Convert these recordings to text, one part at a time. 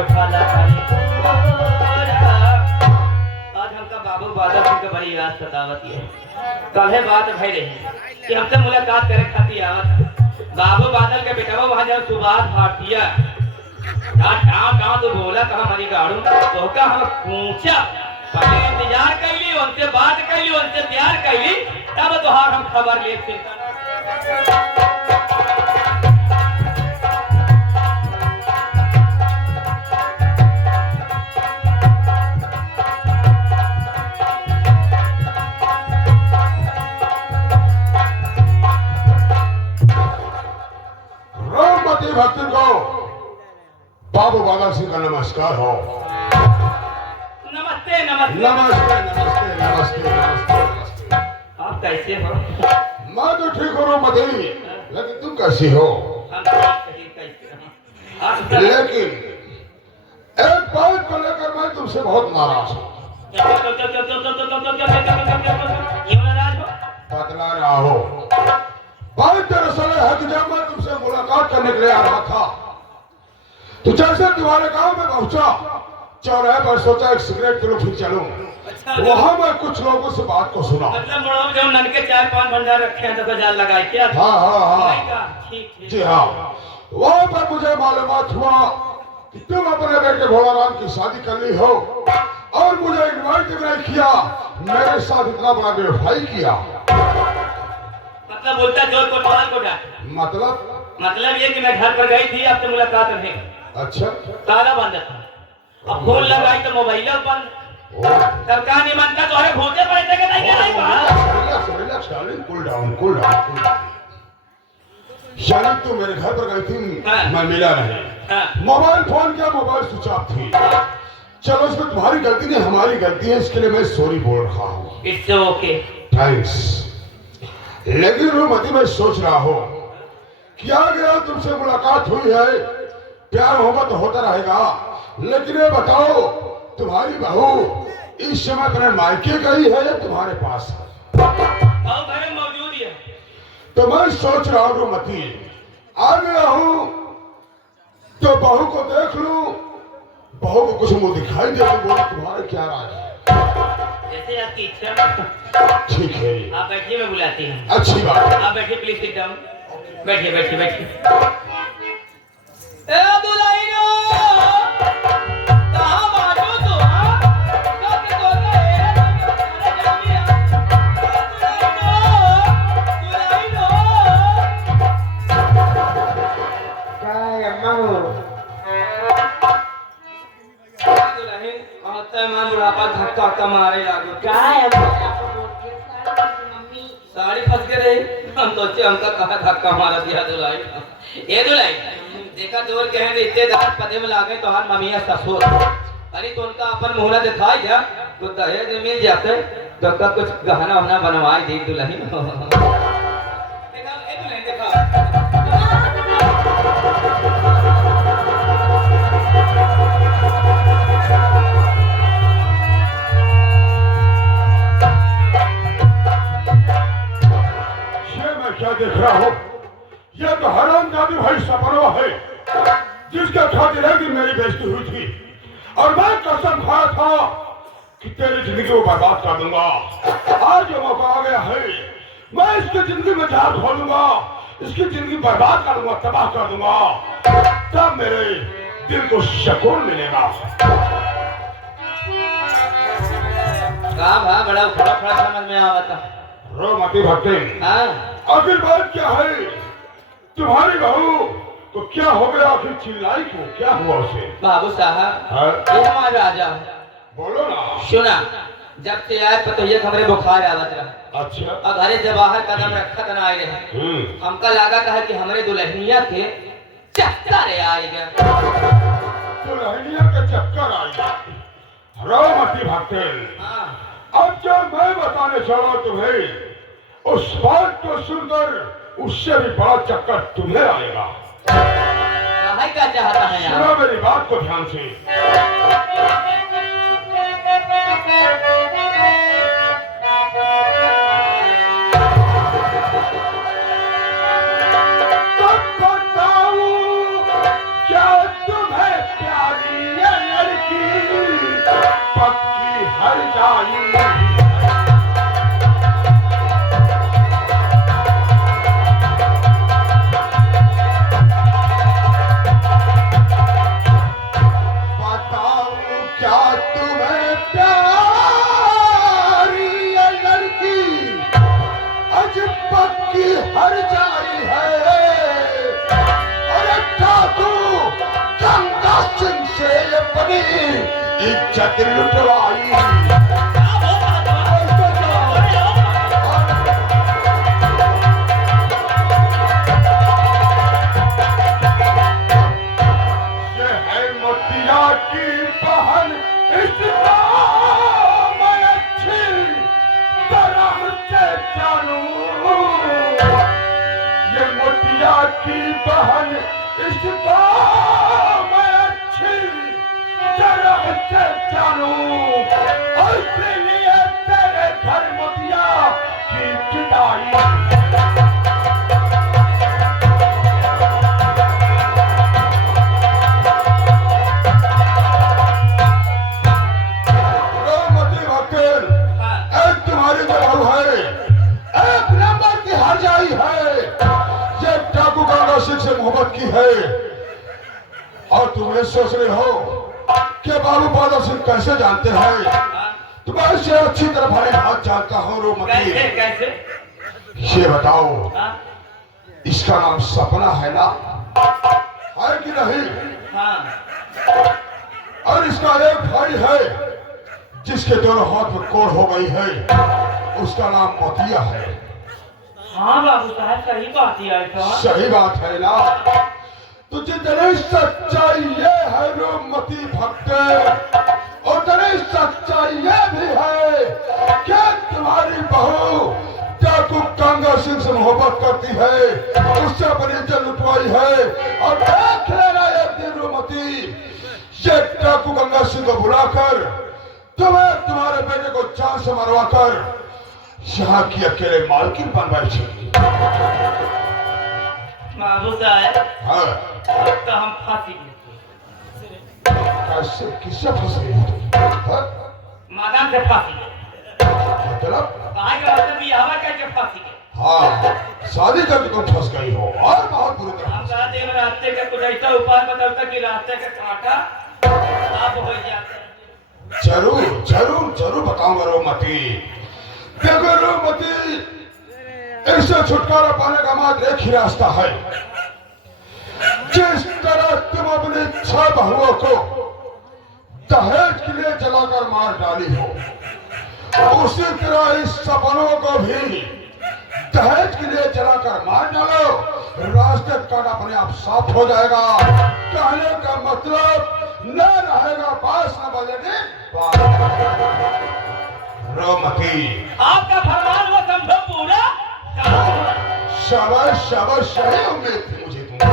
उठाला करे आज हमका बाबू बादल सिंह के बड़ी याद सतावत है। कल है बात भई रही कि हमसे मुलाकात करे खातिर आवत बाबू बादल के बेटा वहां जब सुभाष भारतीय गाँव तो बोला कहा हमारी गाड़ू तो का हम पूछा पहले इंतजार कैली उनसे बात कैली उनसे प्यार कैली तब तोहार हम खबर ले फिरता भक्ति को बाबू बादल सिंह का नमस्कार हो। नमस्ते नमस्ते नमस्ते नमस्ते नमस्ते नमस्ते। आप कैसे हो? मैं तो ठीक हूँ मती, लेकिन तुम कैसी हो? लेकिन एक बात को लेकर मैं तुमसे बहुत नाराज हूँ। बतला रहा हो। बात दरअसल है कि जब मैं तुमसे मुलाकात करने के लिए आ रहा था तो जैसे तुम्हारे गांव में पहुंचा चौराहे पर सोचा एक सिगरेट पीलूं फिर चलूं। वहां मैं कुछ लोगों से बात को सुना। मतलब बड़ो जो नन के 4-5 भंडार रखे हैं तो बाजार लगाए क्या? हाँ जी हाँ। वहां पर मुझे मालूमात हुआ कि तुम अपने बेटे भोलाराम की शादी कर ली हो और मुझे इन्वाइट नहीं किया, मेरे साथ इतना बड़ा बेवफाई किया। मतलब बोलता जोर कोतवाल को डांट। मतलब ये कि मैं घर पर गई थी आपसे मुलाकात करने। अच्छा। ताला बंद था। अब फोन लगाई तो मोबाइल बंद। सरकार नहीं मानता तो अरे भूते पड़े थे कि नहीं बाहर। Shalin cool down. शालिन तू मेरे घर पर गई थी, मैं मिला नहीं। मोबाइल फोन किया, मोबाइल स्विच ऑफ थी। चलो इसमें तुम्हारी गलती नहीं हमारी गलती है, इसके लिए मैं सॉरी बोल रहा हूँ। It's okay. थैंक्स। लेकिन रूमती मैं सोच रहा हूँ क्या गया तुमसे मुलाकात हुई है, प्यार मोहब्बत होता रहेगा, लेकिन ये बताओ तुम्हारी बहू इस समय अपने मायके गई है या तुम्हारे पास है? घर में मौजूद है। तो मैं सोच रहा हूँ रूमती आ गया हूँ तो बहू को देख लूं, बहू को कुछ मुंह दिखाई दे तो बोलो तुम्हारे क्या राय है? जैसे आपकी इच्छा। ठीक है। आप बैठिए, मैं बुलाती हूँ। अच्छी बात है। आप बैठिए, प्लीज सिट डाउन। बैठिए। ए दुल्हनियो, कहाँ बाजू तू? कब तो गए दुल्हनियो। काय अम्मा हो? दुल्हन आता मैं बुढ़ापा धक्का मारे लागू। काय साड़ी फंस के रही हम सोचे हमका कहा धक्का मारा दिया दुल्हन। ए दुल्हन देखा दूर कहें रिश्तेदार पदे में लागे तो हाथ ममिया ससुर अरे तो उनका अपन मुहरा दिखाई जा तो दहेज मिल जाते तो का कुछ गहना वहना बनवाई दी दुल्हन। देखा ए दुल्हन देखा क्या देख रहा हो? यह तो हरामजादी भाई सपना है जिसके खातिर है कि मेरी बेइज्जती हुई थी और मैं कसम खाया था कि तेरी जिंदगी को बर्बाद कर दूंगा। आज जो मौका आ गया है मैं इसकी जिंदगी में झाड़ खोलूंगा, इसकी जिंदगी बर्बाद कर दूंगा, तबाह कर दूंगा, तब मेरे दिल को सुकून मिलेगा। बड़ा थोड़ा समझ में आवता। रो मती भक्ति। आखिर बात क्या है? तुम्हारी बहू तो क्या हो गया? आखिर चिल्लाई क्यों? क्या हुआ उसे? बाबू साहब ये हमारा राजा बोलो ना। सुना जब से आए पतोहिया हमारे बुखार आवत रहा। अच्छा। और घरे से बाहर कदम रखा तना आए रहे। हमका लगा था कि हमारे दुल्हनिया के चक्कर आएगा। दुल्हनिया के चक्कर आएगा? रो मती भक्ति। अब जो मैं बताने चला तुम्हें उस बात को सुनकर उससे भी बड़ा चक्कर तुम्हें आएगा। क्या चाहता है यार? सुनो मेरी बात को ध्यान से। तब बताऊं क्या तुम्हें प्यारी अपनी इज्जत लुटवाई। ये है मोतिया की बहन, इसका मैं अच्छी तरह से जानूं। ये मोतिया की बहन, इसका मैं अच्छी तरह से जानूं। और इसलिए तेरे घर मोतिया की जुदाई। रोमती वकील, एक तुम्हारी जवाब है, एक नंबर की हरजाई है। ये डाकू गंगा सिंह से मोहब्बत की है और तुम ये सोच रहे हो कि बाबू बादल सिंह कैसे जानते हैं। तुम्हारे से अच्छी तरह भारी बात जानता हूँ रोमती। कैसे कैसे? ये बताओ, हाँ इसका नाम सपना है ना, है कि नहीं? हाँ। और इसका एक भाई है जिसके दोनों हाथ में कोड़ हो गई है, उसका नाम मोतिया है। हाँ बाबू साहब, सही बात ही है तो। सही बात है ना? तो जितनी सच्चाई ये है रोमती भक्त, उतनी सच्चाई ये भी है कि तुम्हारी बहू डाकू गंगा सिंह से मोहब्बत करती है, उससे अपनी इज्जत लुटवाई है। और देख लेना एक दिन रोमती, ये डाकू गंगा सिंह को बुलाकर तुम्हें तुम्हारे बेटे को जान से मरवाकर यहाँ की अकेले मालकिन बनवाई। बाबू साहब, हाँ, तो हम फांसी गए। कैसे किससे फंस गई हो तुम? हाँ? मैदान से फांसी गए। मतलब? कहा का मतलब ये हवा करके फांसी गए। हाँ, शादी करके तुम फंस गई हो और बहुत बुरी तरह। हम कहते हैं रास्ते का कुछ ऐसा उपाय बताओ कि रास्ते का कांटा साफ हो जाता है। जरूर जरूर जरूर बताऊंगा रोमती। देखो रोमती, इससे छुटकारा पाने का मात्र एक ही रास्ता है। जिस तरह तुम अपनी 6 बहुओं को दहेज के लिए जलाकर मार डाली हो, उसी तरह इस सपनों को भी दहेज के लिए जलाकर मार डालो, रास्ते का अपने आप साफ हो जाएगा। कहने का मतलब न रहेगा पास न बजेगी रोमती। आपका फरमान वो समझो पूरा। शाबाश शाबाश, सही उम्मीद थी मुझे तुमसे।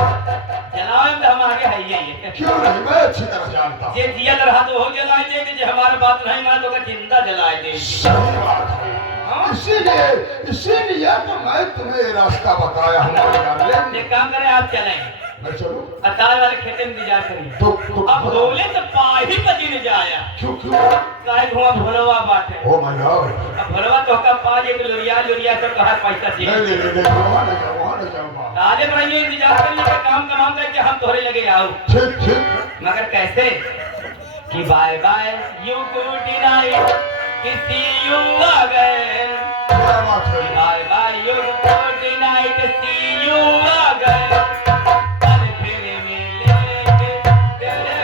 जलाए तो हम आगे है ये। क्यों नहीं, मैं अच्छी तरह जानता हूँ। ये जिया रहा तो हो जलाए देंगे, जो हमारी बात नहीं माने तो जिंदा जलाए देंगे। सही बात है, इसीलिए तो मैं तुम्हें ये रास्ता बताया हूँ। एक काम करें, आप चलें, मैं चलूं? अतार वाले खेते में इंतजार करिए। तो अब बोले तो पाही बजी न जाया। क्यों क्यों? काहे घुमा भोलवा बात है। Oh my God. अब भोलवा तो का पाज एक लोरिया से कहा पैसा नहीं चाहिए। नहीं नहीं, वहाँ नहीं जाऊँ, वहाँ नहीं जाऊँगा। आगे बढ़िए, इंतजार करिए कि काम तमाम करके हम तोहरे लगे आओ। ठीक ठीक। मगर कैसे कि bye bye you good night किसी यू अगेन। क्या बात है? Bye bye you good night see you again. कल फिर मिलेंगे तेरे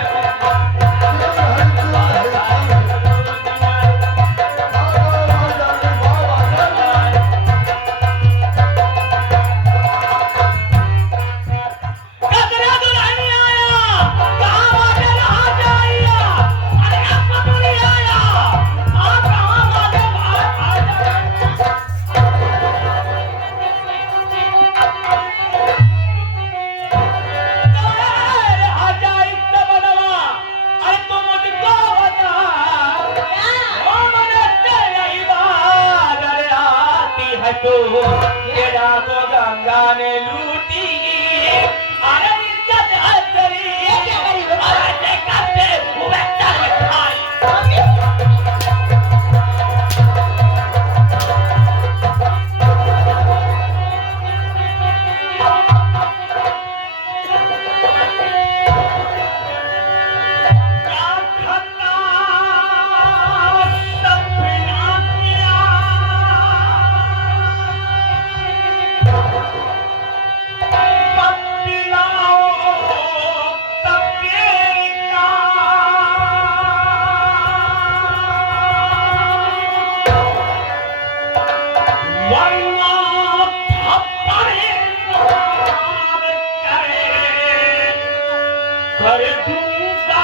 अरे दूंगा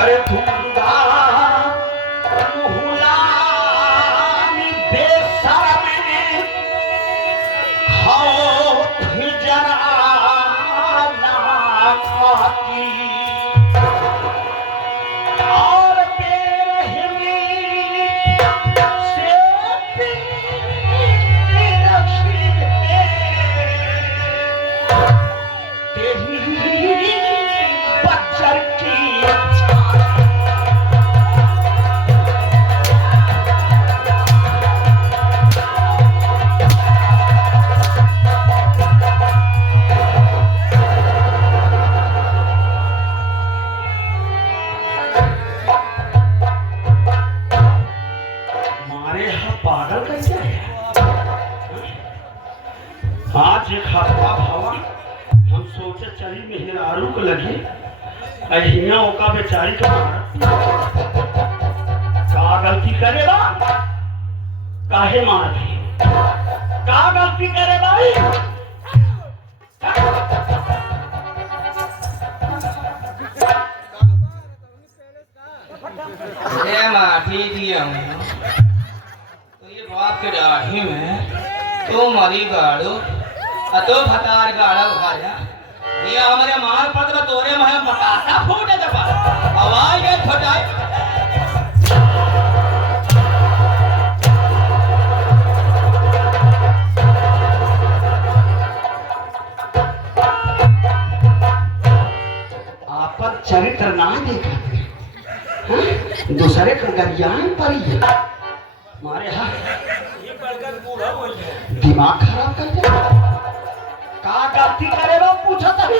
अरे दूंगा मुहला बेशर्म खौफ जरा ना खाती और बेरहमी से तीर छिड़े तेरी बच्चर की हमारे यहाँ पागल कैसे है आज एक हफ्ता भवा हम सोचे चली मेहरारू को लगी अहिया ओका बेचारी को का गलती करेगा काहे मारती का गलती करे भाई माफी दिया हूँ तो ये बात के दाढ़ी में तो मरी गाड़ो तो भतार गाड़ा उठाया ये हमारे मार पत्र तोरे में बतासा फूटे दबा आवाज है फटाई आपन चरित्र ना देखा दूसरे का गरियान पर ही मारे हाँ दिमाग खराब कर दे का गलती करे वो पूछो तभी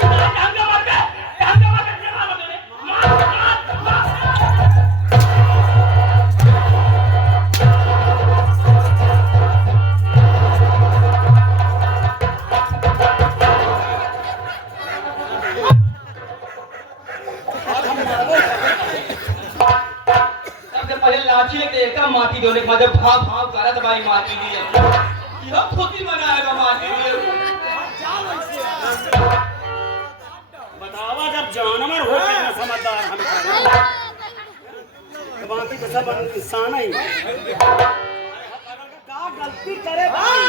लाची के एक माटी दोने के मतलब भाव भाव करत भाई माटी दी यह खुदी बनाएगा माटी बतावा जब जानवर हो गए ना समझदार हम तो बाकी तो सब इंसान ही का गलती करे भाई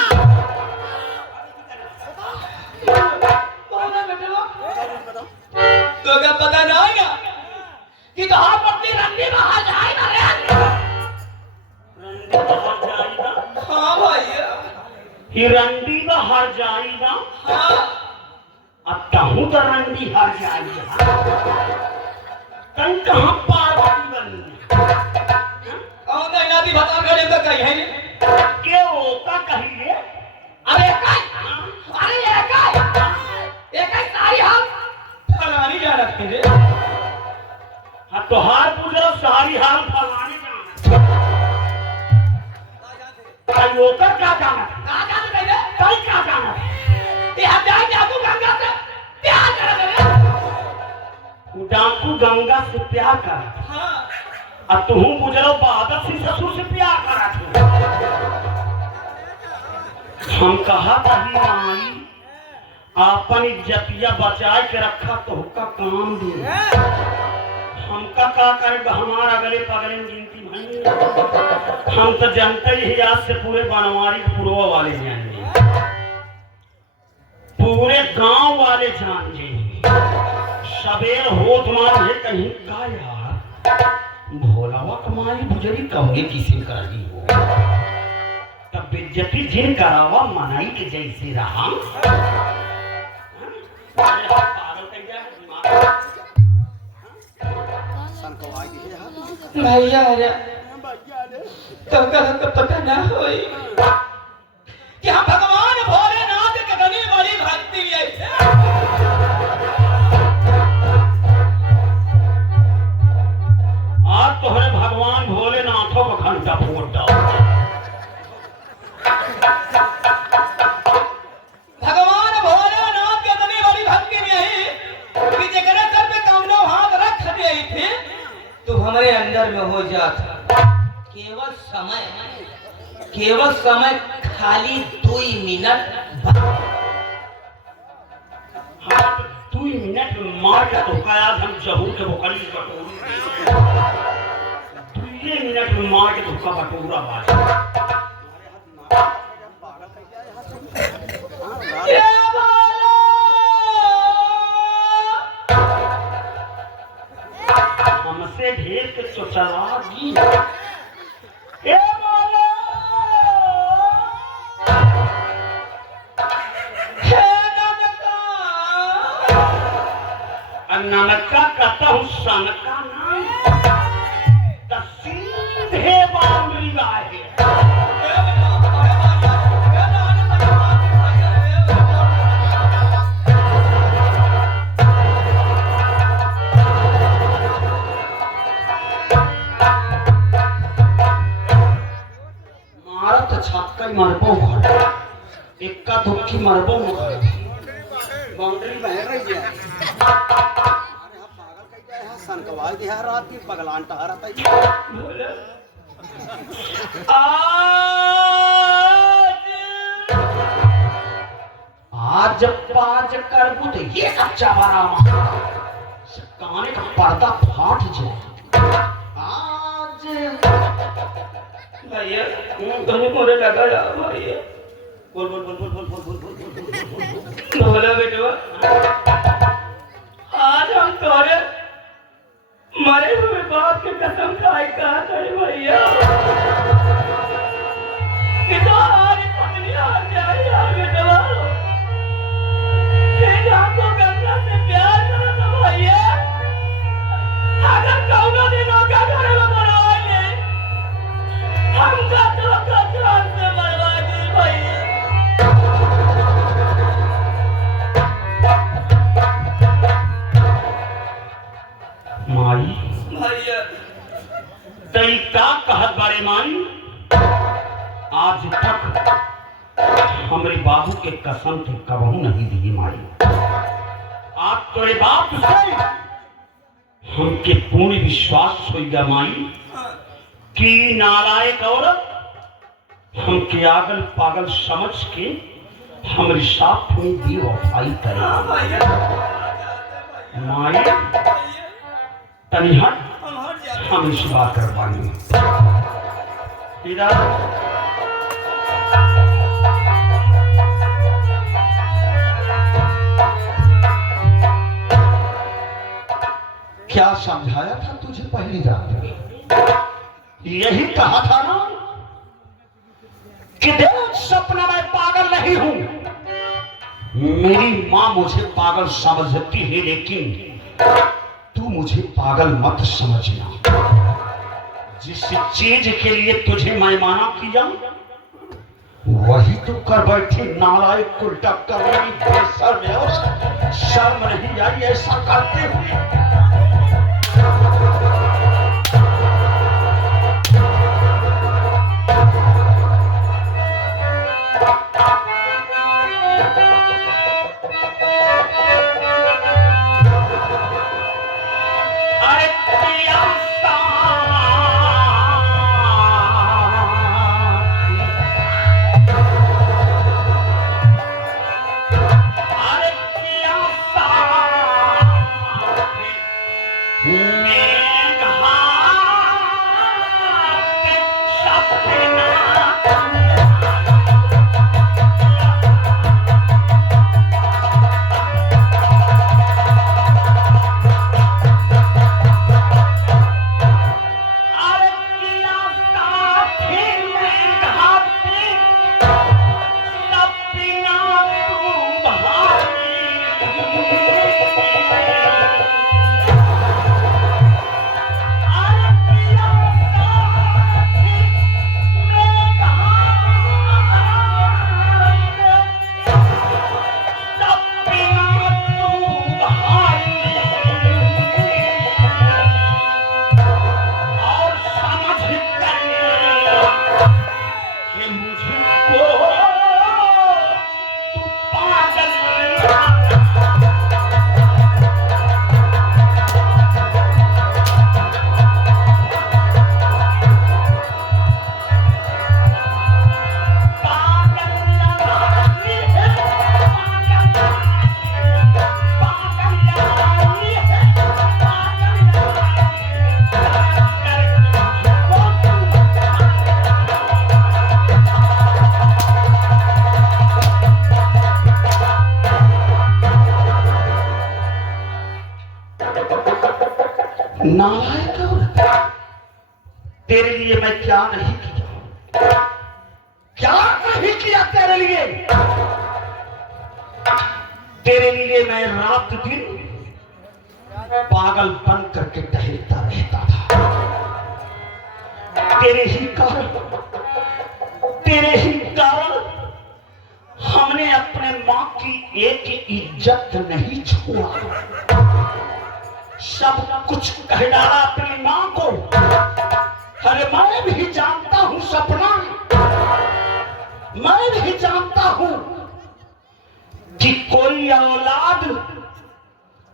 तो क्या पता ना है कि कहाँ पत्नी रंडी बाहर जाए ना रे हाँ भैया हिरंडी में हर जाएगा हाँ अतहू तो रंडी हर जाएगा कल कहाँ पार्वती बनी और कहना थी बता कर तो कही है के ओका कही रे अरे एक सारी हम फलानी जा रखते रे हाँ तो हार पूछ रहा सारी हाल फलाने जाना ओका क्या जाना कहाँ जाने पहले कल क्या जाना यहाँ जाए जादू गंगा से प्यार कर रहे डाकू गंगा से प्यार कर हाँ अब तुम गुजरो बहादुर सिंह ससुर से प्यार करा हम कहा कही माई आपन इज्जतिया बचाए के रखा तो हुक्का काम दे हमका का करेगा हमारा अगले पगले में गिनती भाई हम तो जानते ही आज से पूरे बनवारी पूर्व वाले जानेंगे पूरे गांव वाले जानेंगे सबेर हो तुम्हारे कहीं का यार भोलावा तुम्हारी बुजरी कहोगे किसी कर रही हो तब बेइज्जती जिन करावा मनाई के जैसे रहा भैया तो पता ना होई कि हम भगवान भोलेनाथ के गनी बड़ी भक्ति है आज तोहरे भगवान भोलेनाथों को घंटा फोड़ दो भगवान भोलेनाथ के गनी बड़ी भक्ति है कि जगह सर पे कमलो मिनट में हो जाता। केवल समय खाली 2 मिनट। हाँ 2 मिनट में मार के तो खाया हम जहूर के बोकली बटोरी 2 मिनट में मार के धोखा बटोरा बाज हमसे ढेर के चोचलागी ए बोलो ननका कहता हूँ सनका नाम द सीधे बाउंड्री है। मारत छक्का मरबो घर इक्का दुखी मरबो घर बाउंड्री बह रही है। सनकवाल दिया रात की पगलान टहरा आज 5 करबू तो ये अच्छा बरामा काने का पर्दा फाट जाए आज भैया तुम मोरे लगा जा भैया बोल बोल बोल बोल बोल बोल बोल बोल बोला बेटवा आज हम तोरे मरे हुए बाप के कसम खाए कहा था भैया कि तो हमारी पत्नी हार जाए यार बेटवा ये आपको गंगा से प्यार करा था भैया अगर कौनो दिन होगा घर में बनाएंगे हमका तो जान से बर्बादी भैया माई भैया तई का कहत बारे माई आज तक हमरे बाबू के कसम तो कबहू नहीं दी माई। आज तोरे बाप से हमके पूर्ण विश्वास हो गया माई कि नालायक औरत हमके आगल पागल समझ के हमारे साथ में बेवफाई करे माई तनी हट हम इस बात कर पाएंगे क्या समझाया था तुझे पहली रात यही कहा था ना कि देख सपना मैं पागल नहीं हूं। मेरी मां मुझे पागल समझती है लेकिन तू मुझे पागल मत समझना। जिस चीज के लिए तुझे मैं माना किया वही तो कर बैठी नालायक उल्टा करने शर्म नहीं आई ऐसा करते हुए। नालायक औरत, तेरे लिए मैं क्या नहीं किया, क्या नहीं किया तेरे लिए। तेरे लिए मैं रात दिन पागल बन करके टहलता रहता था। तेरे ही कारण हमने अपने मां की एक इज्जत नहीं छोड़ा, सब कुछ कह डाला अपनी मां को। अरे मैं भी जानता हूं सपना, मैं भी जानता हूं कि कोई औलाद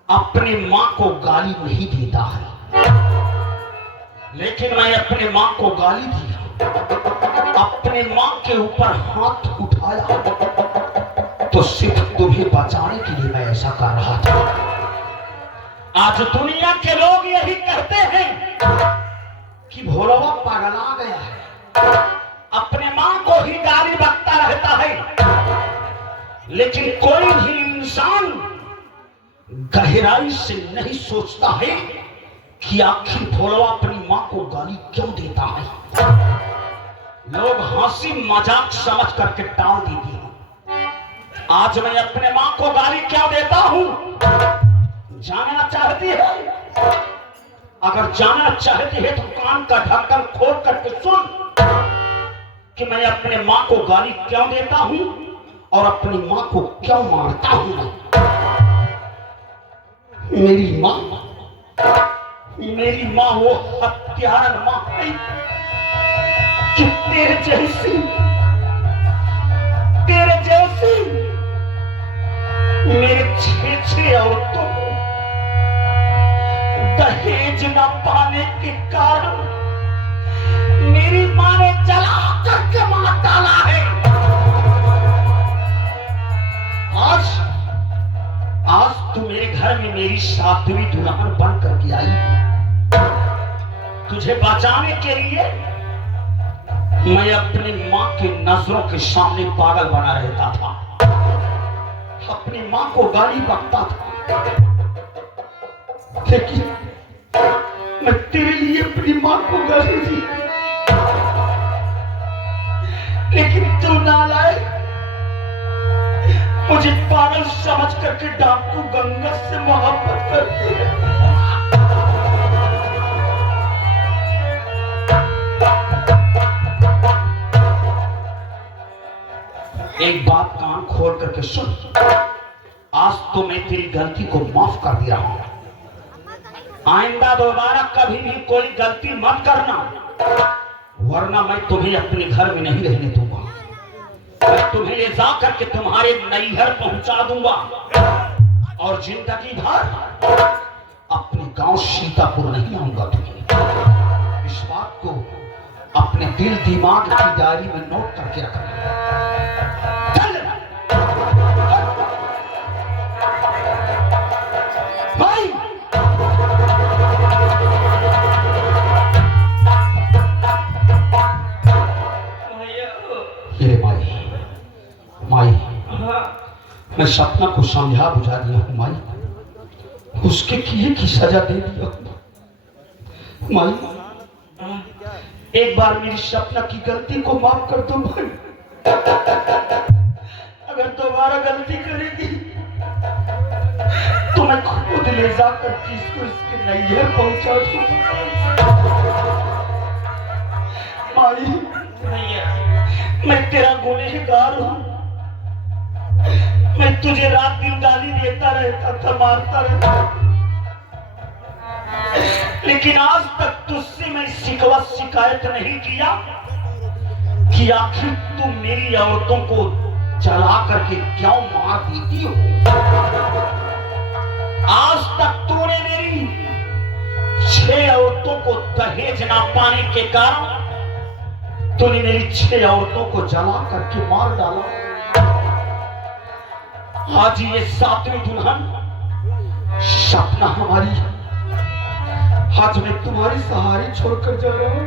अपनी मां को गाली नहीं देता है, लेकिन मैं अपने मां को गाली दिया, अपने मां के ऊपर हाथ उठाया तो सिर्फ तुम्हें बचाने के लिए मैं ऐसा कर रहा था। आज दुनिया के लोग यही कहते हैं कि भोलवा पागला गया है, अपने मां को ही गाली बकता रहता है, लेकिन कोई भी इंसान गहराई से नहीं सोचता है कि आखिर भोलवा अपनी मां को गाली क्यों देता है। लोग हंसी मजाक समझ करके टाल देते हैं। आज मैं अपने मां को गाली क्यों देता हूं, जानना चाहती है? अगर जानना चाहती है तो कान का ढक्कन खोल करके सुन कि मैं अपने मां को गाली क्यों देता हूं और अपनी मां को क्यों मारता हूं। मेरी मां वो हत्यारन मां है कि तेरे जैसी मेरे 6 औरतों को दहेज न पाने के कारण मेरी मां ने जला करके मार डाला है। आज तू मेरे घर में मेरी 7वीं दुल्हन बन करके आई है। तुझे बचाने के लिए मैं अपनी मां की नजरों के सामने पागल बना रहता था, अपनी मां को गाली बकता था, लेकिन मैं तेरे लिए अपनी मां को गाली दी, लेकिन तू नालायक मुझे पागल समझ करके डाकू गंगा से मोहब्बत करती है। एक बात कान खोल करके सुन, आज तो मैं तेरी गलती को माफ कर दिया हूं, आइंदा दोबारा कभी भी कोई गलती मत करना, वरना मैं तुम्हें अपने घर में नहीं रहने दूंगा। मैं तुम्हें ले जा करके तुम्हारे नैहर पहुंचा दूंगा और जिंदगी भर अपने गांव सीतापुर नहीं आऊंगा। तुम्हें इस बात को अपने दिल दिमाग की डायरी में नोट करके रखना। भाई माई, मैं सपना को समझा बुझा दिया हूं माई, उसके किए की सजा दे दिया माई। एक बार मेरी सपना की गलती को माफ कर दो भाई, अगर दोबारा गलती करेगी तो मैं खुद ले जाकर किसको इसके नैहर पहुंचा दूंगा। माई मैं तेरा गुनहगार हूं, मैं तुझे रात दिन गाली देता रहता था, मारता रहता, लेकिन आज तक तुझसे मैं शिकवा शिकायत नहीं किया कि आखिर तू मेरी औरतों को जला करके क्यों मार देती हो। आज तक तूने मेरी 6 औरतों को दहेज ना पाने के कारण तूने मेरी 6 औरतों को जला करके मार डाला। आज ये 7वीं दुल्हन सपना हमारी है, आज मैं तुम्हारी सहारे छोड़कर जा रहा हूं।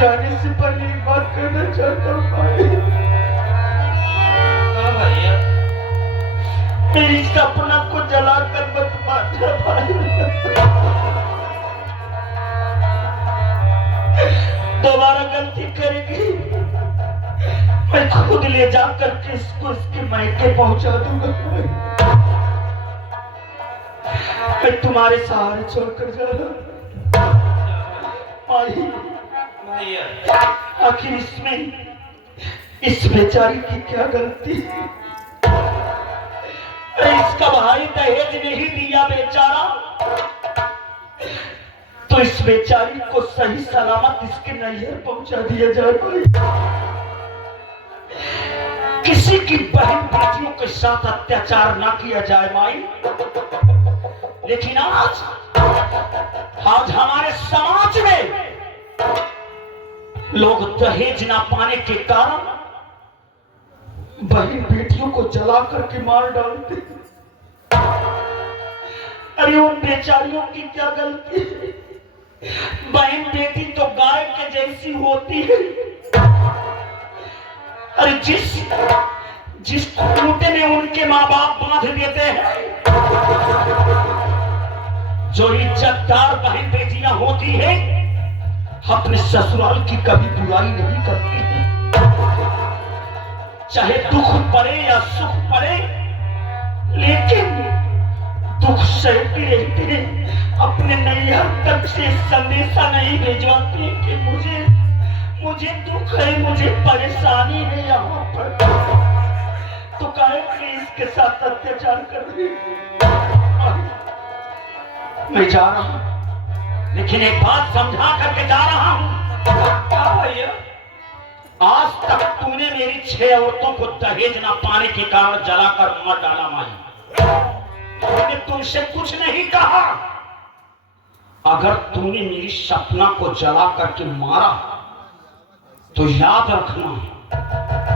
जाने से पहले एक बात करना चाहता हूं भाई। मेरी सपना को जलाकर मत मारना भाई। दोबारा गलती करेगी मैं खुद ले जाकर के इसको इसके मायके पहुंचा दूंगा। मैं तुम्हारे सहारे छोड़कर जा रहा हूं। आखिर इसमें इस बेचारी की क्या गलती है? इसका भाई दहेज नहीं दिया बेचारा, तो इस बेचारी को सही सलामत इसके नैहर पहुंचा दिया जाए भाई। किसी की बहन बेटियों के साथ अत्याचार ना किया जाए माई। लेकिन आज हमारे समाज में लोग दहेज ना पाने के कारण बहन बेटियों को जला करके मार डालते। अरे उन बेचारियों की क्या गलती है? बहन बेटी तो गाय के जैसी होती है। अरे जिस खूंटे में उनके माँ बाप बांध देते हैं, जो इज्जतदार बहन बेटियां होती है अपने ससुराल की कभी बुराई नहीं करती है। चाहे दुख पड़े या सुख पड़े, लेकिन दुख सहती रहती है। अपने नैहर तक से संदेशा नहीं भिजवाती कि मुझे दुख है, मुझे परेशानी है यहाँ पर, तो काहे कि इसके साथ अत्याचार कर रही। मैं जा रहा हूं, लेकिन एक बात समझा करके जा रहा हूं। क्या भैया? आज तक तूने मेरी 6 औरतों को दहेज ना पाने के कारण जलाकर मार डाला माई। मैंने तुमसे कुछ नहीं कहा। अगर तूने मेरी सपना को जला करके मारा तो याद रखना,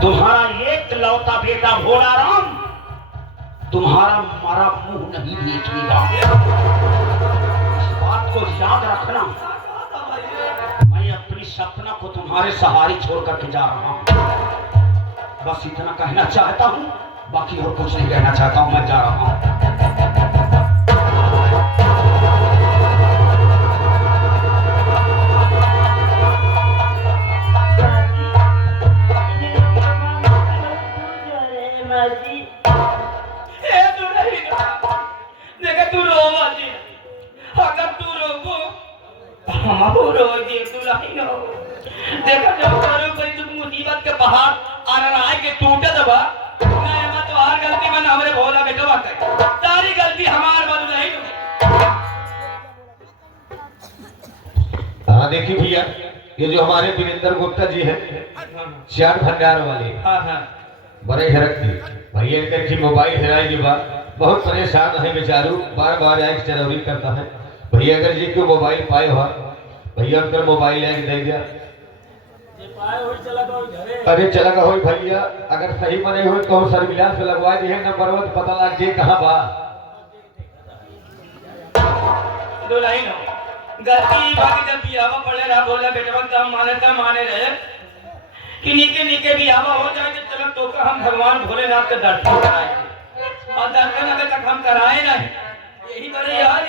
तुम्हारा एक लौता बेटा भोला राम तुम्हारा मरा मुंह नहीं देखेगा। इस बात को याद रखना। मैं अपनी सपना को तुम्हारे सहारे छोड़ करके जा रहा हूं। बस इतना कहना चाहता हूं, बाकी और कुछ नहीं कहना चाहता हूं। मैं जा रहा हूं। देखा जब कोई मुसीबत के पहाड़ आ रहा है कि टूटे दबा ना, तो हर गलती में हमारे भोला बेटा बात है, सारी गलती हमारे बाजू नहीं। हाँ देखिए भैया, ये जो हमारे वीरेंद्र गुप्ता जी हैं, चार भंडार वाले, बड़े हरकती भैया इनकी मोबाइल हेराई के बाद बहुत परेशान है बेचारू, बार बार आए चरौरी करता है। भैया अगर जी को मोबाइल पाए हो भैया उनका मोबाइल है दे दिया। अरे चला का हो भैया, अगर सही बने हुए तो सर्विलांस लगवा दिए नंबर वन पता लग जाए कहाँ बा। गलती बाकी जब बियावा पड़े रहा भोला बेटा तब माने रहे कि नीके नीके बियावा हो जाए तो चलो तो का हम भगवान भोलेनाथ के दर्शन कराए, और दर्शन अगर तक हम कराए नहीं, यही बड़े यार